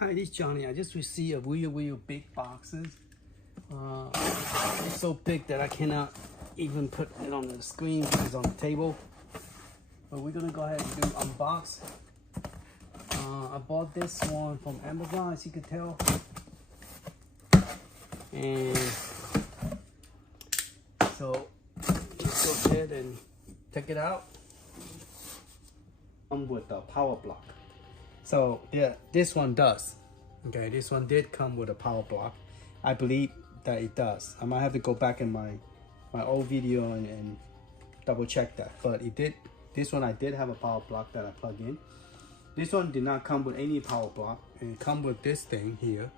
Hi, this is Johnny. I just received a real big boxes. It's so big that I cannot even put it on the screen because it's on the table. But we're gonna go ahead and do unbox. I bought this one from Amazon, as you can tell. And so let's go ahead and take it out. With the power block. So yeah, this one does. Okay, this one did come with a power block. I believe that it does. I might have to go back in my old video and double check that. But it did. This one I did have a power block that I plug in. This one did not come with any power block. It come with this thing here.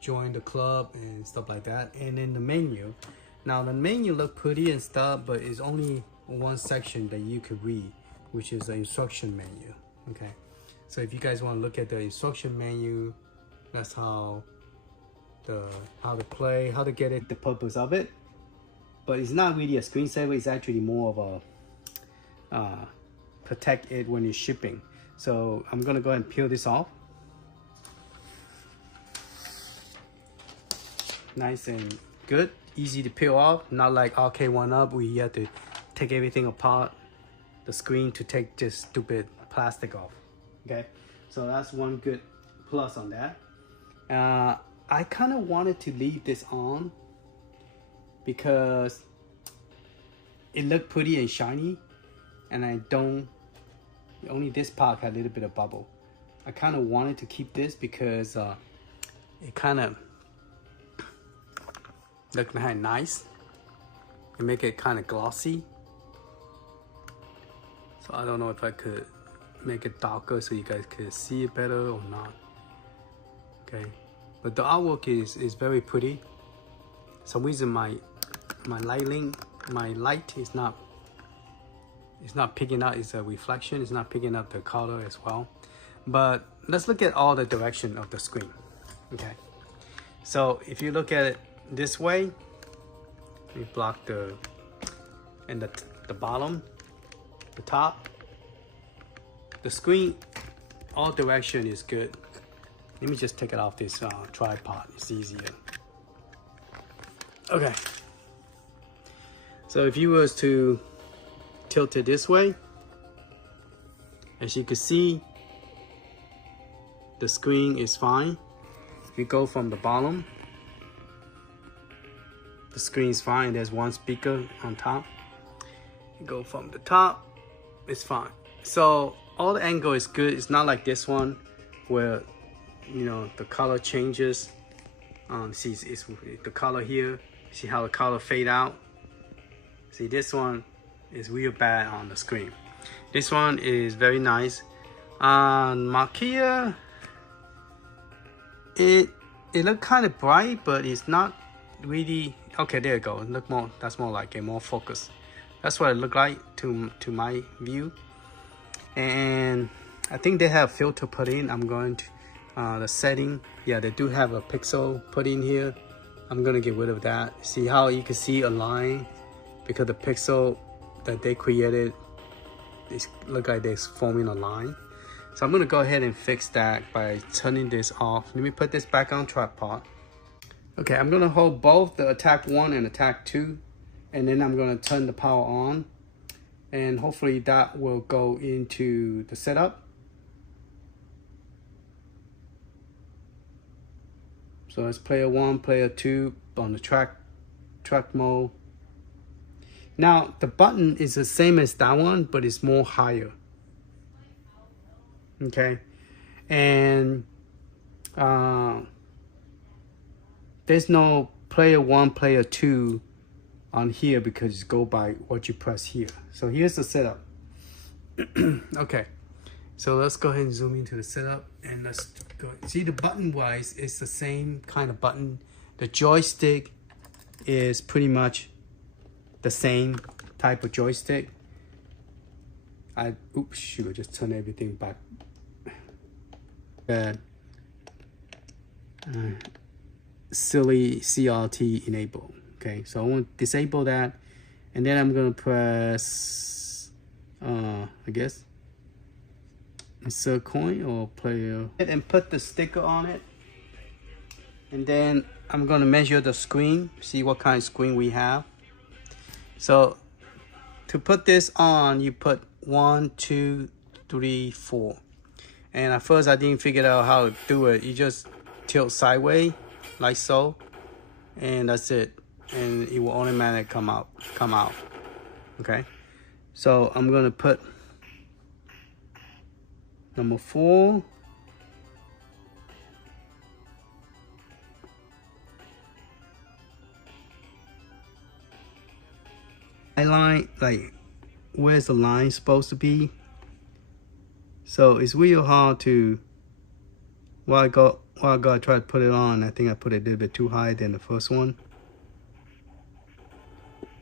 Join the club and stuff like that. And then the menu. Now the menu look pretty and stuff, but it's only one section that you could read, which is the instruction menu. Okay, so if you guys want to look at the instruction menu, that's how to play, how to get it, the purpose of it. But it's not really a screensaver. It's actually more of a protect it when you're shipping. So I'm gonna go ahead and peel this off. Nice and good, easy to peel off. Not like RK1-Up where you have to take everything apart the screen to take this stupid plastic off. Okay, so that's one good plus on that. I kind of wanted to leave this on because it looked pretty and shiny, and I don't, only this part had a little bit of bubble. I kind of wanted to keep this because it kind of looked nice and make it kind of glossy. So I don't know if I could make it darker so you guys could see it better or not. Okay, but the artwork is very pretty. Some reason my light is not picking up. It's a reflection. It's not picking up the color as well. But let's look at all the direction of the screen. Okay, so if you look at it this way, we block the bottom, the top, the screen, all direction is good. Let me just take it off this tripod. It's easier. Okay. So if you was to tilt it this way, as you can see, the screen is fine. If you go from the bottom, the screen is fine. There's one speaker on top. You go from the top, it's fine. So all the angle is good. It's not like this one where, you know, the color changes. See, it's the color here. See how the color fade out? See, this one is real bad on the screen. This one is very nice. Makia, it looked kind of bright, but it's not really. Okay, there you go. Look more. That's more like a more focus. That's what it looked like to my view. And I think they have filter put in. I'm going to the setting. Yeah, they do have a pixel put in here. I'm gonna get rid of that. See how you can see a line because the pixel that they created, it look like they're forming a line. So I'm gonna go ahead and fix that by turning this off. Let me put this back on tripod. Okay, I'm gonna hold both the attack 1 and attack 2, and then I'm gonna turn the power on, and hopefully that will go into the setup. So it's player 1, player 2 on the track mode. Now the button is the same as that one, but it's more higher. Okay, and there's no player 1, player 2 on here because it's go by what you press here. So here's the setup. Okay, so let's go ahead and zoom into the setup, and let's go. See, the button wise it's the same kind of button. The joystick is pretty much the same type of joystick. Oops, shoot, I just turned everything back. Bad. Silly CRT enable. Okay, so I want to disable that, and then I'm gonna press I guess insert coin or player, and put the sticker on it. And then I'm gonna measure the screen, see what kind of screen we have. So to put this on, you put 1, 2, 3, 4. And at first I didn't figure out how to do it. You just tilt sideways like so, and that's it. And it will automatically come out. Okay. So I'm gonna put number 4. Line, like where's the line supposed to be? So it's real hard to, while I gotta try to put it on, I think I put it a little bit too high than the first one.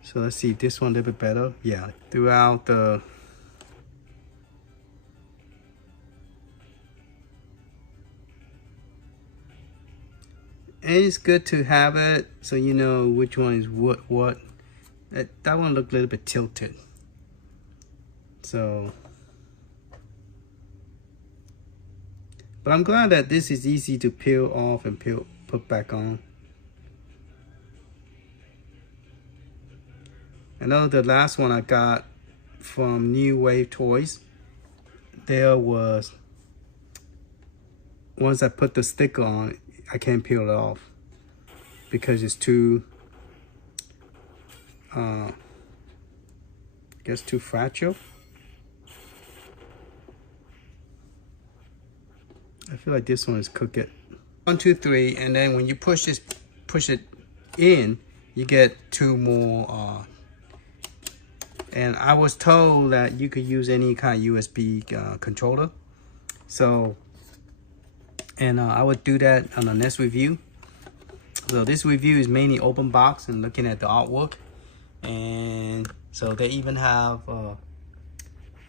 So let's see, this one a little bit better. Yeah, throughout the and it's good to have it so you know which one is what. That one looked a little bit tilted. So, but I'm glad that this is easy to peel off and put back on. I know the last one I got from New Wave Toys, there was, once I put the sticker on, I can't peel it off because it's too, I guess too fragile. I feel like this one is crooked. 1, 2, 3, and then when you push it in, you get 2 more. And I was told that you could use any kind of USB controller. So, and I would do that on the next review. So this review is mainly open box and looking at the artwork. And so they even have a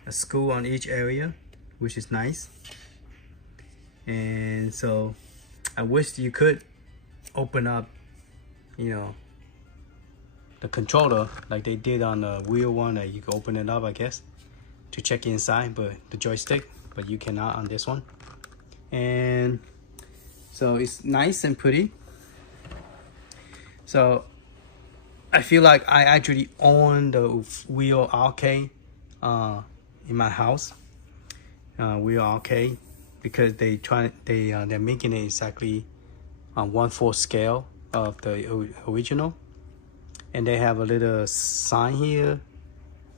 screw on each area, which is nice. And so I wish you could open up, you know, the controller like they did on the wheel one, that you can open it up, I guess, to check inside, but the joystick, but you cannot on this one. And so it's nice and pretty. So I feel like I actually own the wheel arcade in my house, wheel arcade, because they're making it exactly on 1/4 scale of the original. And they have a little sign here,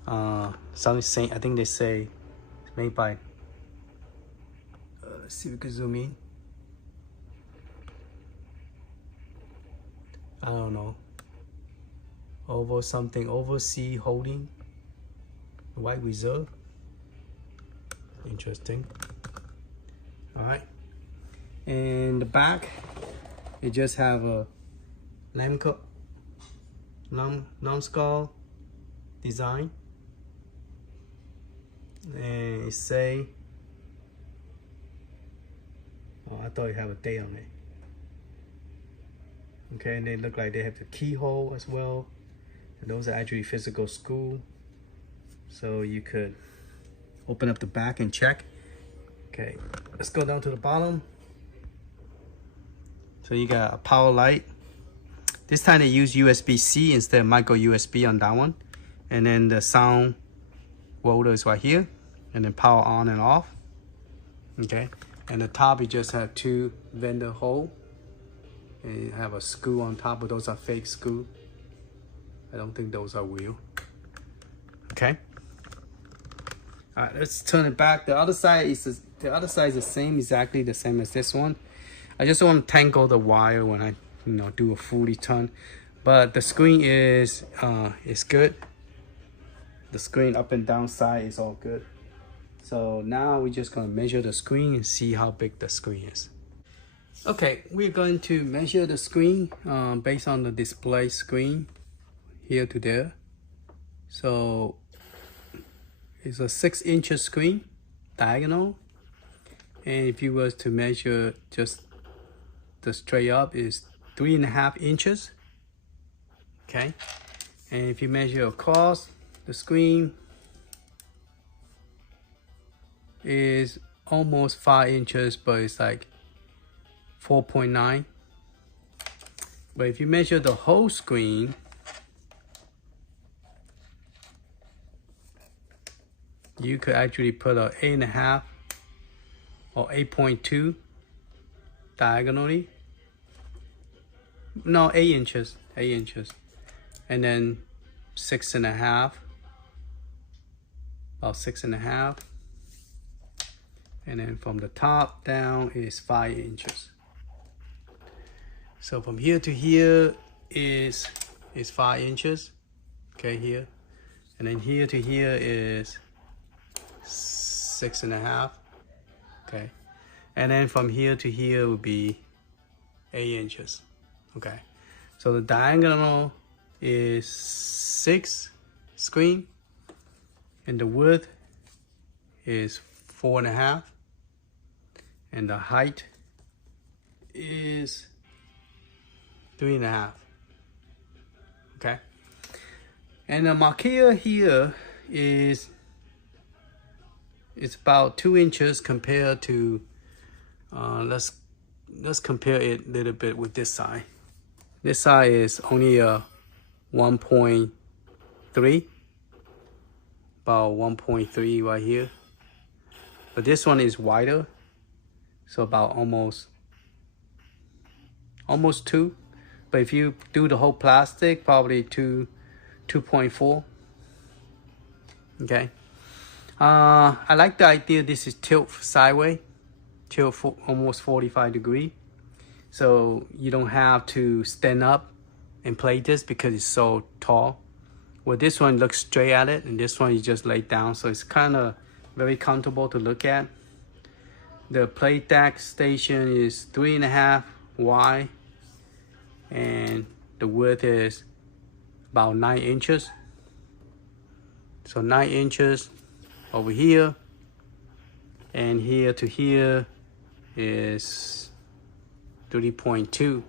something saying, I think they say it's made by, let's see if we can zoom in. I don't know. Oversea Holding, White Reserve. Interesting. All right. And the back, it just have a Numskull design, and it say, oh, I thought it had a date on it. Okay, and they look like they have the keyhole as well. And those are actually physical screw, so you could open up the back and check. Okay, let's go down to the bottom. So you got a power light. This time they use USB-C instead of micro USB on that one. And then the sound roller is right here. And then power on and off. Okay. And the top, you just have 2 vendor hole. And you have a screw on top, but those are fake screw. I don't think those are real. Okay. All right, let's turn it back. The other side is the same, exactly the same as this one. I just want to tangle the wire when I, do a fully turn. But the screen is good. The screen up and down side is all good. So now we're just gonna measure the screen and see how big the screen is. Okay, we're going to measure the screen based on the display screen here to there. So it's a 6-inch screen, diagonal. And if you was to measure just the straight up, is 3.5 inches. Okay, and if you measure across the screen, is almost 5 inches, but it's like 4.9. But if you measure the whole screen, you could actually put a 8.5 or 8.2 diagonally. No, 8 inches, 8 inches. And then 6.5, about 6.5. And then from the top down is 5 inches. So from here to here is 5 inches. Okay, here. And then here to here is 6.5. Okay. And then from here to here would be 8 inches. Okay. So the diagonal is 6 screen, and the width is 4.5, and the height is 3.5. Okay. And the marquee here is it's about 2 inches compared to let's compare it a little bit with this side. This side is only a 1.3, about 1.3 right here. But this one is wider, so about almost 2. But if you do the whole plastic, probably 2.4. Okay. I like the idea this is tilt sideways, tilt for almost 45 degrees. So you don't have to stand up and play this because it's so tall. Well, this one looks straight at it, and this one you just lay down. So it's kind of very comfortable to look at. The play deck station is 3.5 wide, and the width is about 9 inches. So 9 inches over here, and here to here is 3.2.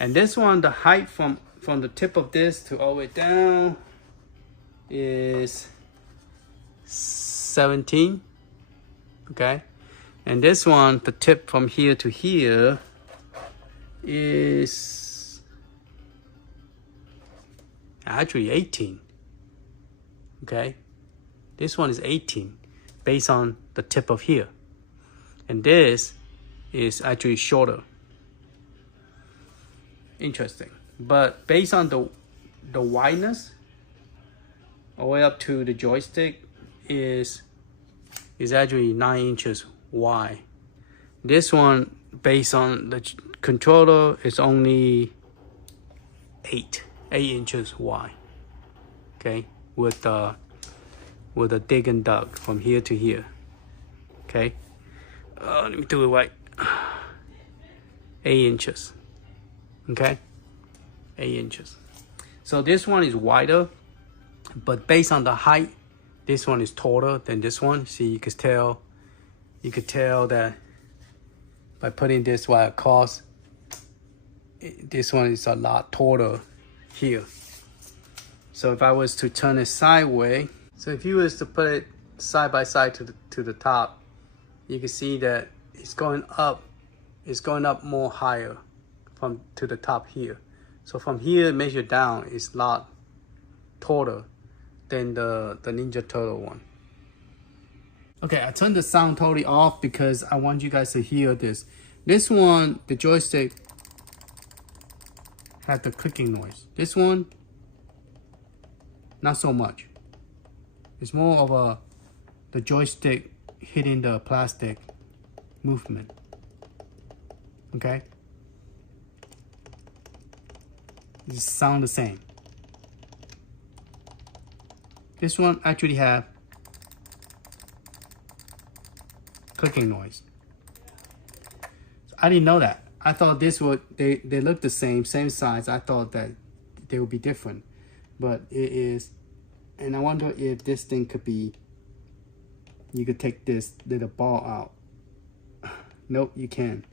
And this one, the height from the tip of this to all the way down is 17. Okay. And this one, the tip from here to here is actually 18. Okay. This one is 18 based on the tip of here. And this is actually shorter. Interesting. But based on the wideness all the way up to the joystick is actually 9 inches wide. This one, based on the controller, is only 8 inches wide. Okay, with a dig and dug from here to here. Okay, let me do it right. 8 inches. Okay, 8 inches. So this one is wider, but based on the height, this one is taller than this one. See, you could tell that by putting this way across, this one is a lot taller here. So if I was to turn it sideways, so if you was to put it side by side to the top, you can see that it's going up more higher to the top here. So from here measure down is a lot taller than the Ninja Turtle one. Okay, I turned the sound totally off because I want you guys to hear this. This one, the joystick had the clicking noise. This one, not so much. It's more of the joystick hitting the plastic movement. Okay? It sound the same. This one actually have clicking noise. So I didn't know that. I thought this would they look the same size. I thought that they would be different, but it is. And I wonder if this thing could be. You could take this little ball out. Nope, you can.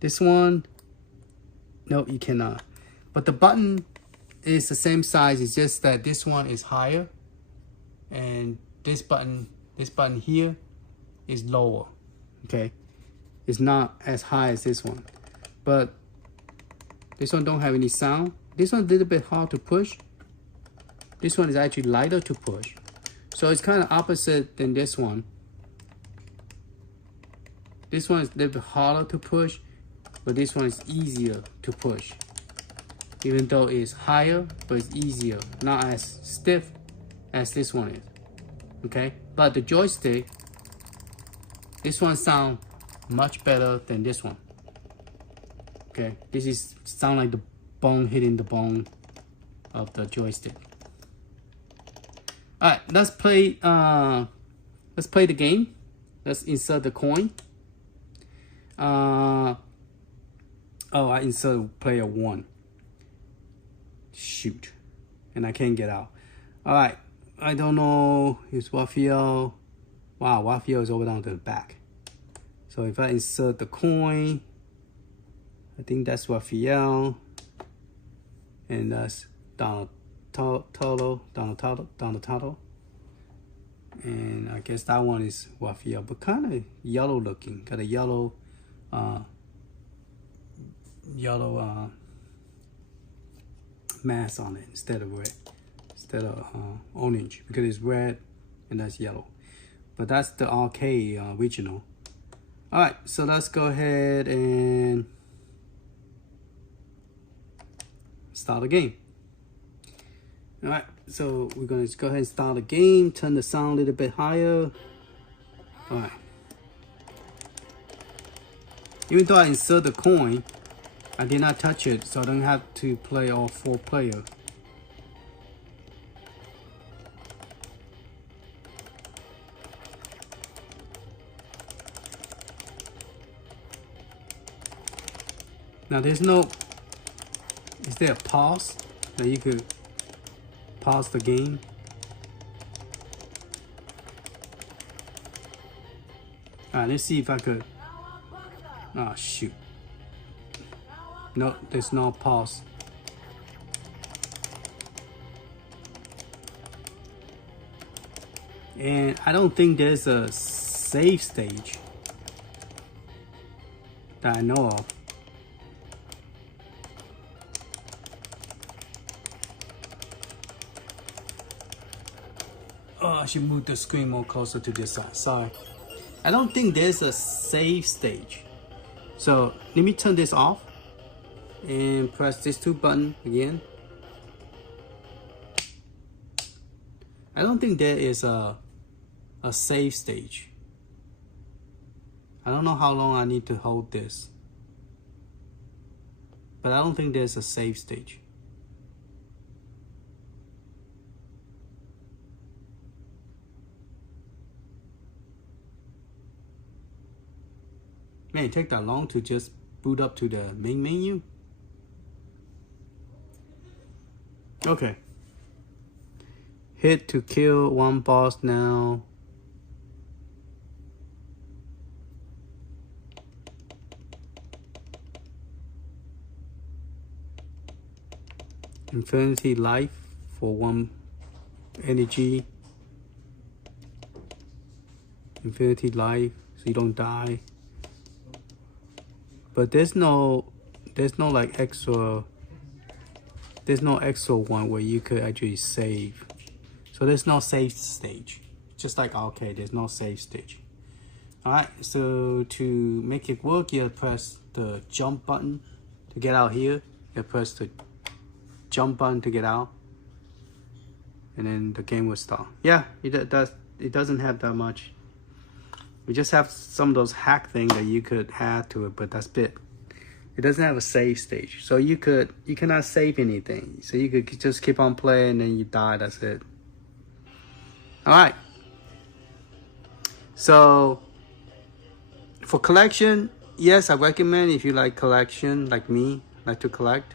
This one. Nope, you cannot. But the button is the same size. It's just that this one is higher, and this button here is lower. Okay, it's not as high as this one, but this one don't have any sound. This one's a little bit hard to push. This one is actually lighter to push. So it's kind of opposite than this one. This one is a little bit harder to push, but this one is easier to push. Even though it's higher, but it's easier. Not as stiff as this one is. Okay? But the joystick, this one sounds much better than this one. Okay? This is sound like the bone hitting the bone of the joystick. Alright, let's play the game. Let's insert the coin. Oh, I insert player 1. Shoot. And I can't get out. Alright, I don't know. It's Raphael. Wow, Raphael is over down to the back. So if I insert the coin, I think that's Raphael. And that's Donald Toto. And I guess that one is Raphael, but kind of yellow looking. Got a yellow mask on it instead of red, instead of orange, because it's red and that's yellow. But that's the arcade original. All right, so let's go ahead and start the game. All right, so we're gonna go ahead and start the game. Turn the sound a little bit higher. All right. Even though I insert the coin, I did not touch it, so I don't have to play all 4 players. Now there's no, is there a pause that you could pause the game? Alright, let's see if I could. Oh shoot. No, there's no pause. And I don't think there's a save stage that I know of. Oh, I should move the screen more closer to this side. Sorry. I don't think there's a save stage. So let me turn this off and press these 2 buttons again. I don't think there is a save stage. I don't know how long I need to hold this, but I don't think there's a save stage. Man, it take that long to just boot up to the main menu. Okay. Hit to kill 1 boss now. Infinity life for 1 energy. Infinity life so you don't die. But there's no like extra. There's no extra one where you could actually save. So there's no save stage. Just like arcade, there's no save stage. Alright, so to make it work, you press the jump button to get out here. You press the jump button to get out. And then the game will start. Yeah, it doesn't have that much. We just have some of those hack things that you could add to it, but that's it. It doesn't have a save stage, so you cannot save anything. So you could just keep on playing, and then you die. That's it. All right. So for collection, yes, I recommend if you like collection, like me, like to collect,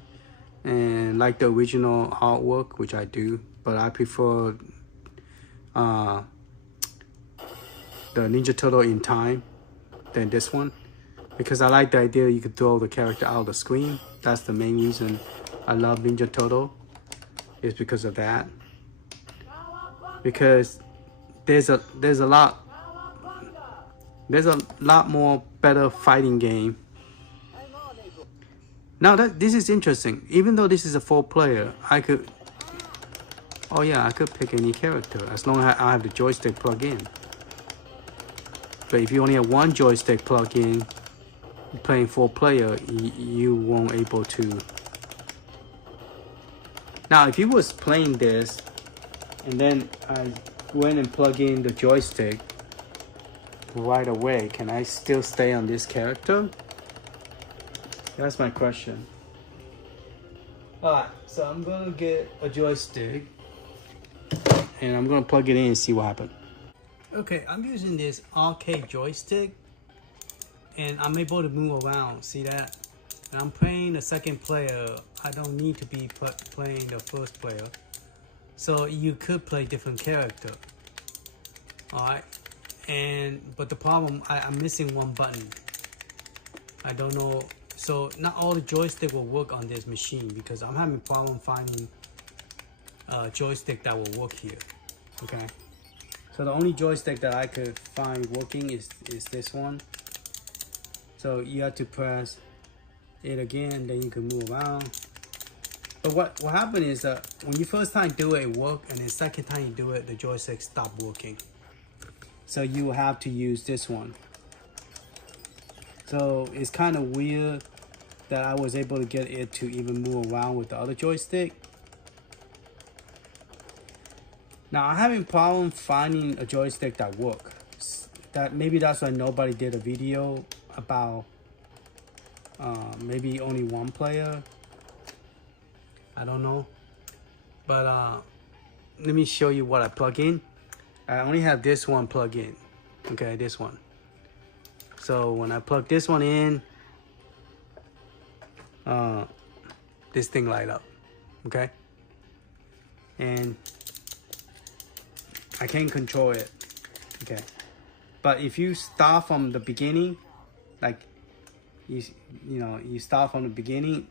and like the original artwork, which I do, but I prefer the Ninja Turtle in Time than this one, because I like the idea you could throw the character out of the screen. That's the main reason I love Ninja Turtle, is because of that. Because there's a lot There's a lot more better fighting game. Now this is interesting. Even though this is a 4-player, I could, oh yeah, I could pick any character as long as I have the joystick plug in. But if you only have one joystick plug in, playing 4-player, you won't able to. Now, if you was playing this, and then I went and plug in the joystick right away, can I still stay on this character? That's my question. Alright, so I'm gonna get a joystick and I'm gonna plug it in and see what happens. Okay, I'm using this arcade joystick and I'm able to move around, see that? And I'm playing the second player. I don't need to be playing the first player. So you could play different character. Alright, but the problem, I'm missing one button. I don't know. So not all the joystick will work on this machine because I'm having a problem finding a joystick that will work here. Okay. So the only joystick that I could find working is this one. So you have to press it again, then you can move around. But what happened is that when you first time do it, it worked, and the second time you do it, the joystick stopped working. So you have to use this one. So it's kind of weird that I was able to get it to even move around with the other joystick. Now I'm having problem finding a joystick that works. Maybe that's why nobody did a video about maybe only one player. I don't know. But let me show you what I plug in. I only have this one plug in. Okay, this one. So when I plug this one in, this thing light up, okay? And I can't control it, okay? But if you start from the beginning, like you start from the beginning,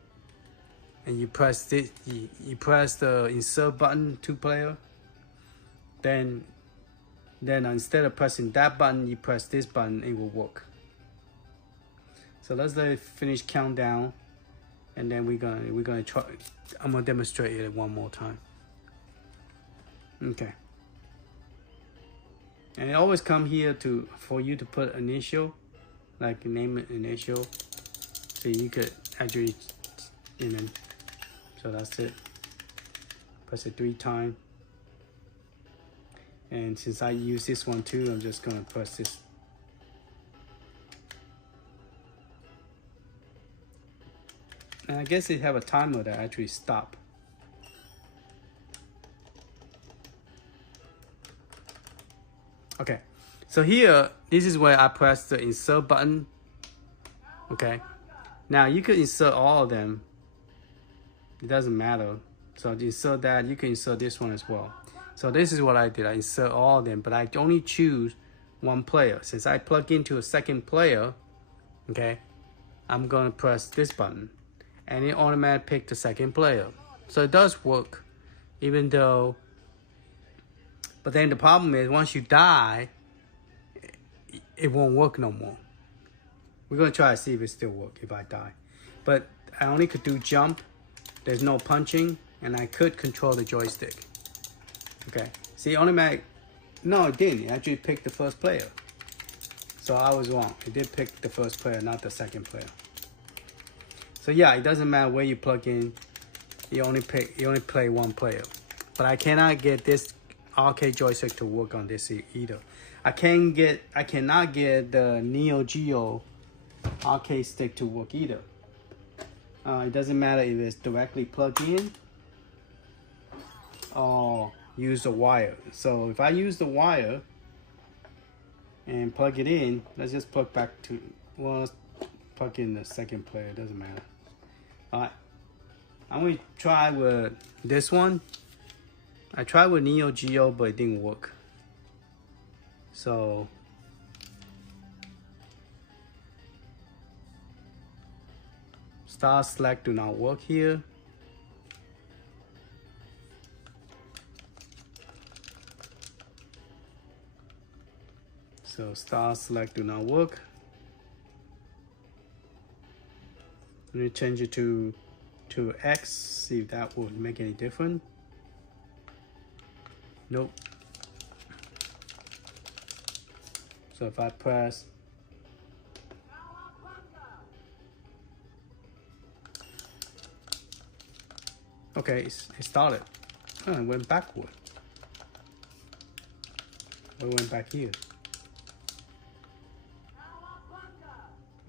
and you press this, you press the insert button, 2-player, then instead of pressing that button, you press this button, it will work. So let's let it finish countdown, and then we're gonna try. I'm gonna demonstrate it one more time. Okay. And it always come here for you to put initial, like name it initial, so you could actually, so that's it. Press it 3 times. And since I use this one too, I'm just gonna press this. And I guess they have a timer that actually stop. Okay, so here, this is where I press the insert button. Okay, now you can insert all of them. It doesn't matter. So to insert that, you can insert this one as well. So this is what I did. I insert all of them, but I only choose one player. Since I plug into a second player, okay, I'm gonna press this button, and it automatically pick the second player. So it does work, even though. But then the problem is, once you die, it won't work no more. We're gonna try to see if it still works if I die. But I only could do jump. There's no punching, and I could control the joystick. Okay, see, automatic. No, it didn't. It actually picked the first player. So I was wrong. It did pick the first player, not the second player. So yeah, it doesn't matter where you plug in. You only play one player. But I cannot get this arcade joystick to work on this either. I cannot get the Neo Geo arcade stick to work either. It doesn't matter if it's directly plugged in or use a wire. So if I use the wire and plug it in, let's just plug back to, well, let's plug in the second player, it doesn't matter. Alright, I'm going to try with this one. I tried with Neo Geo, but it didn't work. So star select do not work here. So start select do not work. Let me change it to X, see if that would make any difference. Nope. So if I press, okay, it started. Oh, it went backward. It went back here.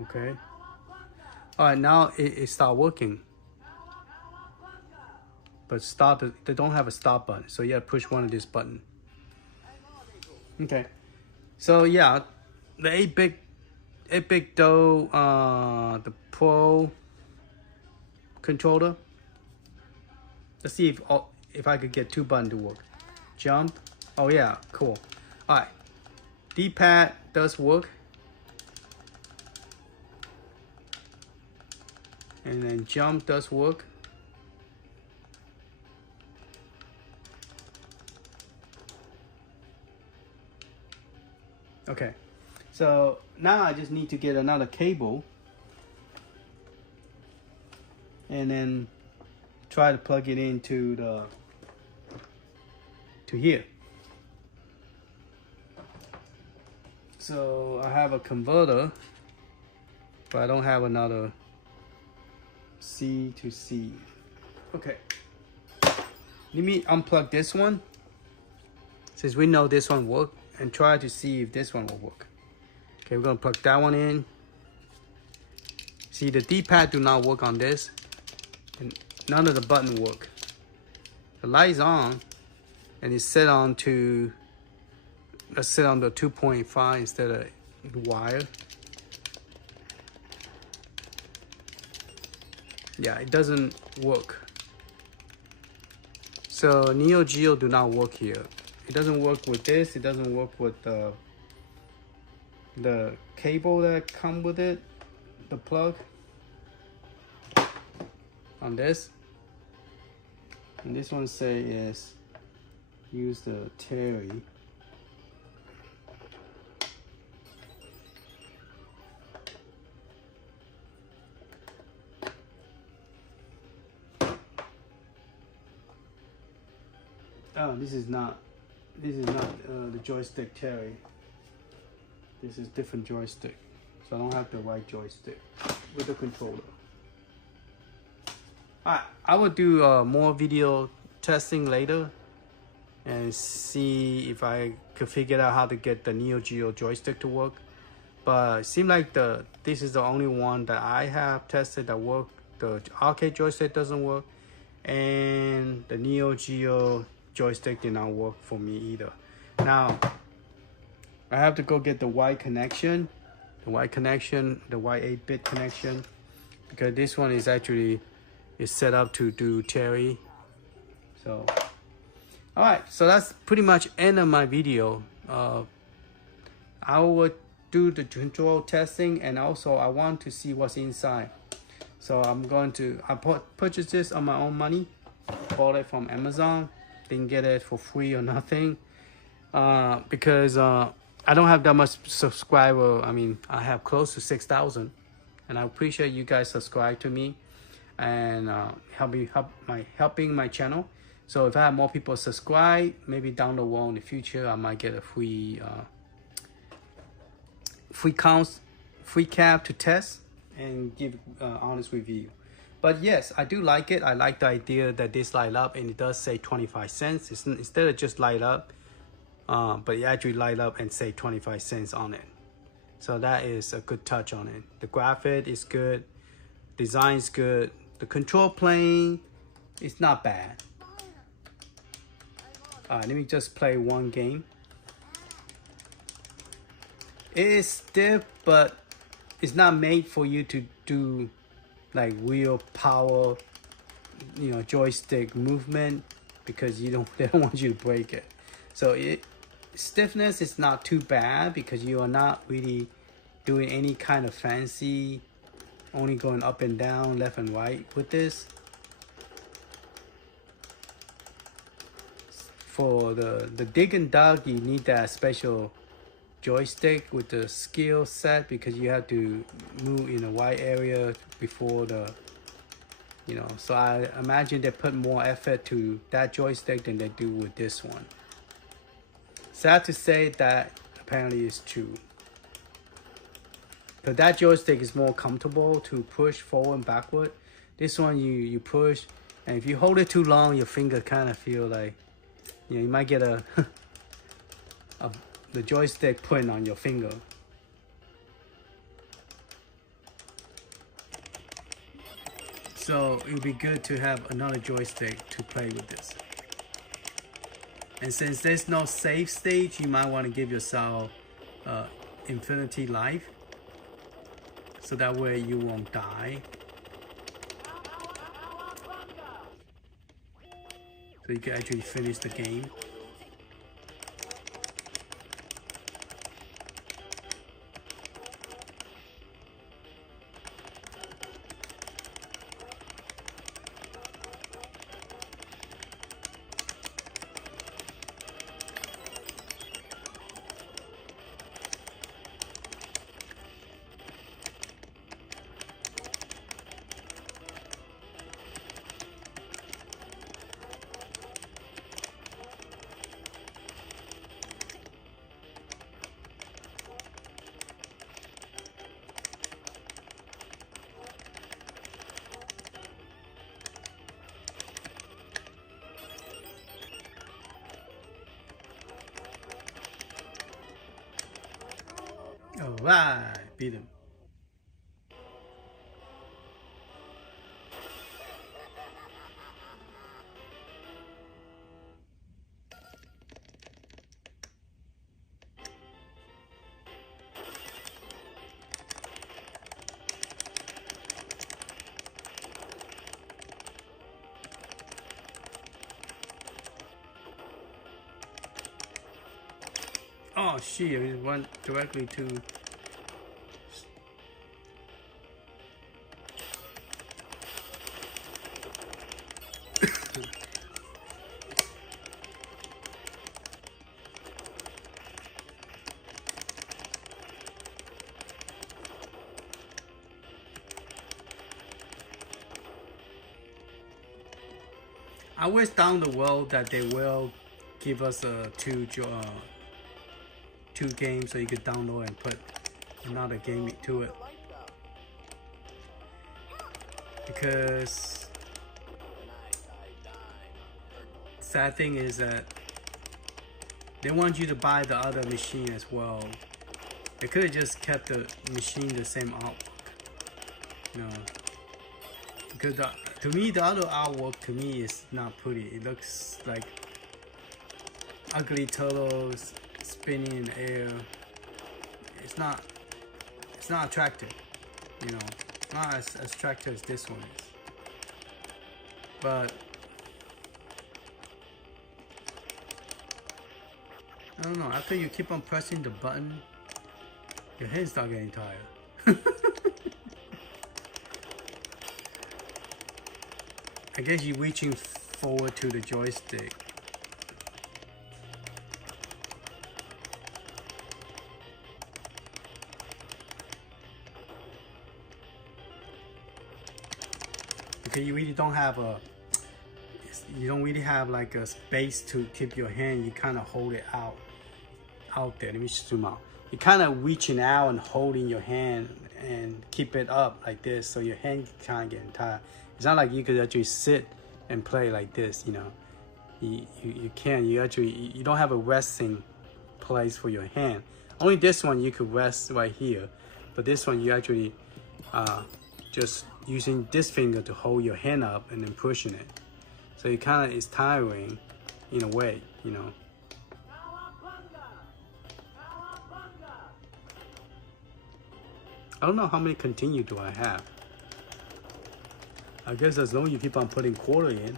Okay. All right, now it start working. But they don't have a start button, so you gotta push one of these buttons. Okay. So yeah, the 8-bit though, the Pro controller. Let's see if I could get 2 buttons to work. Jump. Oh yeah, cool. All right. D-pad does work. And then jump does work. Okay, so now I just need to get another cable and then try to plug it into to here. So I have a converter, but I don't have another C to C. Okay, let me unplug this one since we know this one works, and try to see if this one will work. Okay, we're gonna plug that one in. See, the D-pad do not work on this, and none of the button work. The light's on, and it's set on to, let's set on the 2.5 instead of wire. Yeah, it doesn't work. So Neo Geo do not work here. It doesn't work with this. It doesn't work with the cable that come with it, the plug on this. And this one say is use the Terry. Oh, this is not the joystick Terry. This is different joystick, so I don't have the right joystick with the controller. Alright, I will do more video testing later and see if I could figure out how to get the Neo Geo joystick to work. But it seems like this is the only one that I have tested that work. The arcade joystick doesn't work, and the Neo Geo joystick did not work for me either. Now I have to go get the white connection, the white 8-bit connection, because this one is actually set up to do Terry. So all right, so that's pretty much end of my video. I will do the control testing, and also I want to see what's inside. So I purchased this on my own money, bought it from Amazon. Didn't get it for free or nothing, because I don't have that much subscriber. I mean, I have close to 6,000, and I appreciate you guys subscribe to me and helping my channel. So if I have more people subscribe, maybe down the road in the future, I might get a free cap to test and give honest review. But yes, I do like it. I like the idea that this light up, and it does say 25 cents. It's, instead of just light up, but it actually light up and say 25 cents on it. So that is a good touch on it. The graphic is good. Design's good. The control plane is not bad. Let me just play one game. It is stiff, but it's not made for you to do like real power, joystick movement, because they don't want you to break it. So stiffness is not too bad because you are not really doing any kind of fancy, only going up and down, left and right with this. For the dig and dug, you need that special joystick with the skill set, because you have to move in a wide area before the, you know, so I imagine they put more effort to that joystick than they do with this one. Sad to say that apparently is true. But that joystick is more comfortable to push forward and backward. This one you push, and if you hold it too long, your finger kind of feel like, you know, you might get a, the joystick putting on your finger. So it would be good to have another joystick to play with this. And since there's no save stage, you might want to give yourself infinity life, so that way you won't die. So you can actually finish the game. All right, beat him. Oh shit, it went directly to... I wish down the road that they will give us two games so you could download and put another game to it. Because sad thing is that they want you to buy the other machine as well. They could have just kept the machine the same artwork, you know. Because to me, the other artwork to me is not pretty. It looks like ugly turtles spinning in the air. It's not attractive, you know. Not as attractive as this one is. But I don't know. After you keep on pressing the button, your hands start getting tired. I guess you're reaching forward to the joystick. Okay, you really don't have like a space to keep your hand. You kind of hold it out there. Let me zoom out. You're kind of reaching out and holding your hand and keep it up like this, so your hand kind of getting tired. It's not like you could actually sit and play like this, you know. You can't. You don't have a resting place for your hand. Only this one you could rest right here, but this one you actually just using this finger to hold your hand up and then pushing it. So it kind of is tiring in a way, you know. I don't know how many continue do I have. I guess as long as you keep on putting quarter in.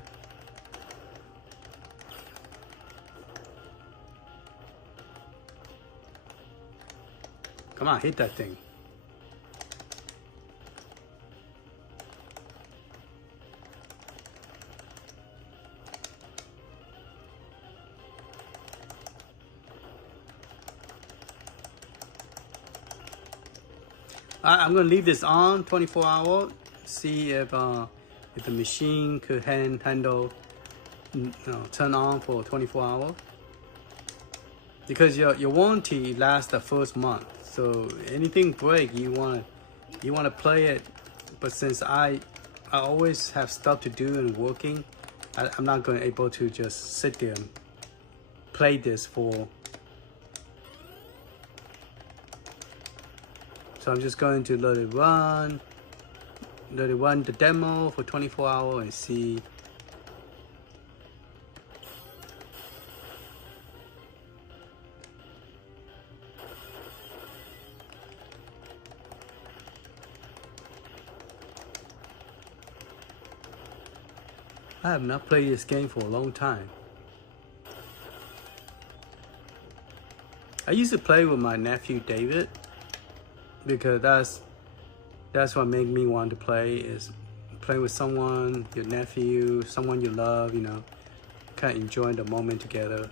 Come on, hit that thing. I'm gonna leave this on 24 hours. See if the machine could handle, turn on for 24 hours. Because your warranty lasts the first month. So anything break, you wanna play it. But since I always have stuff to do and working, I'm not gonna able to just sit there and play this for. So I'm just going to let it run the demo for 24 hours and see. I have not played this game for a long time. I used to play with my nephew David because that's what made me want to play, is play with someone, your nephew, someone you love, kind of enjoying the moment together.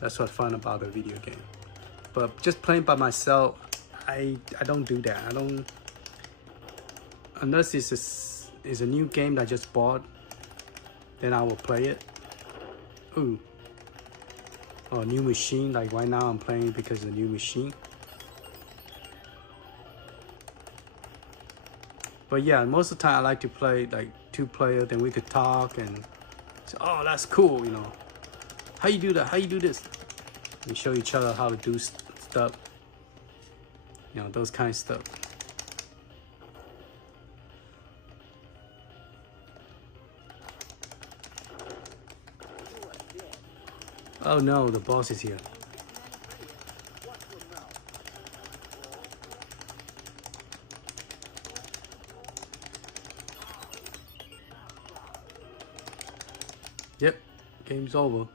That's what's fun about a video game. But just playing by myself, I don't do that. I don't, unless it's a new game that I just bought, then I will play it. Ooh. Oh, new machine, like right now I'm playing because of the new machine. But yeah, most of the time I like to play like 2-player, then we could talk and say, oh, that's cool, How you do that? How you do this? We show each other how to do stuff. Those kind of stuff. Oh no, the boss is here. Yep, game's over.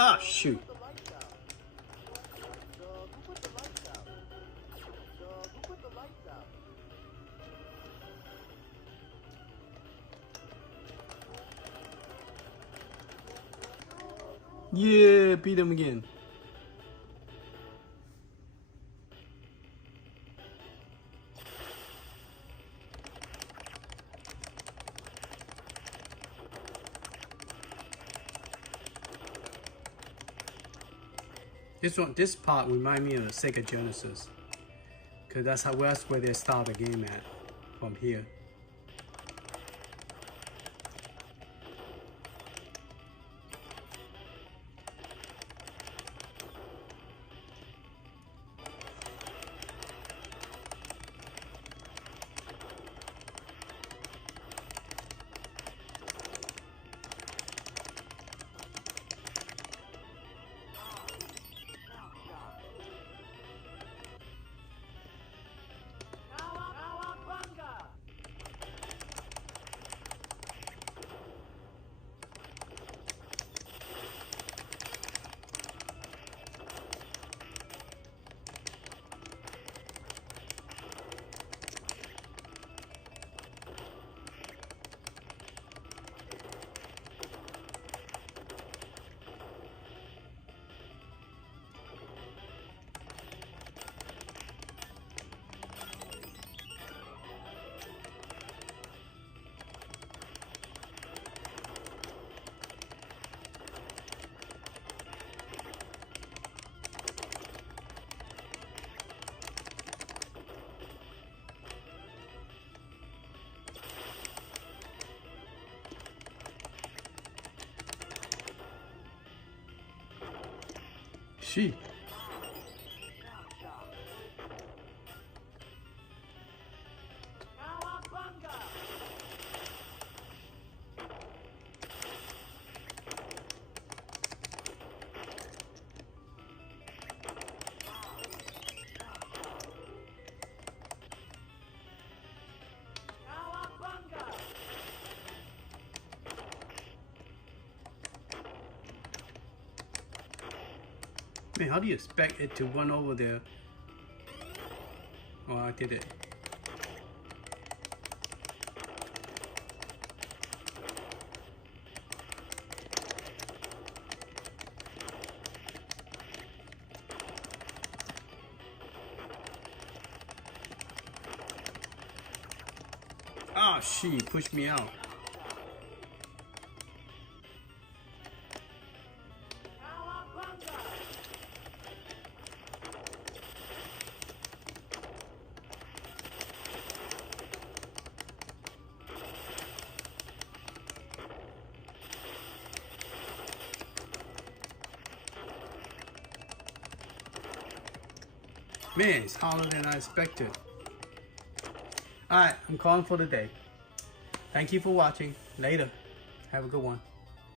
Ah, shoot. Yeah, beat him again. This part remind me of the Sega Genesis, cause that's where they start the game at, from here. She. Man, how do you expect it to run over there? Oh, I did it. Oh, she pushed me out. Man, it's harder than I expected. Alright, I'm calling for the day. Thank you for watching. Later. Have a good one.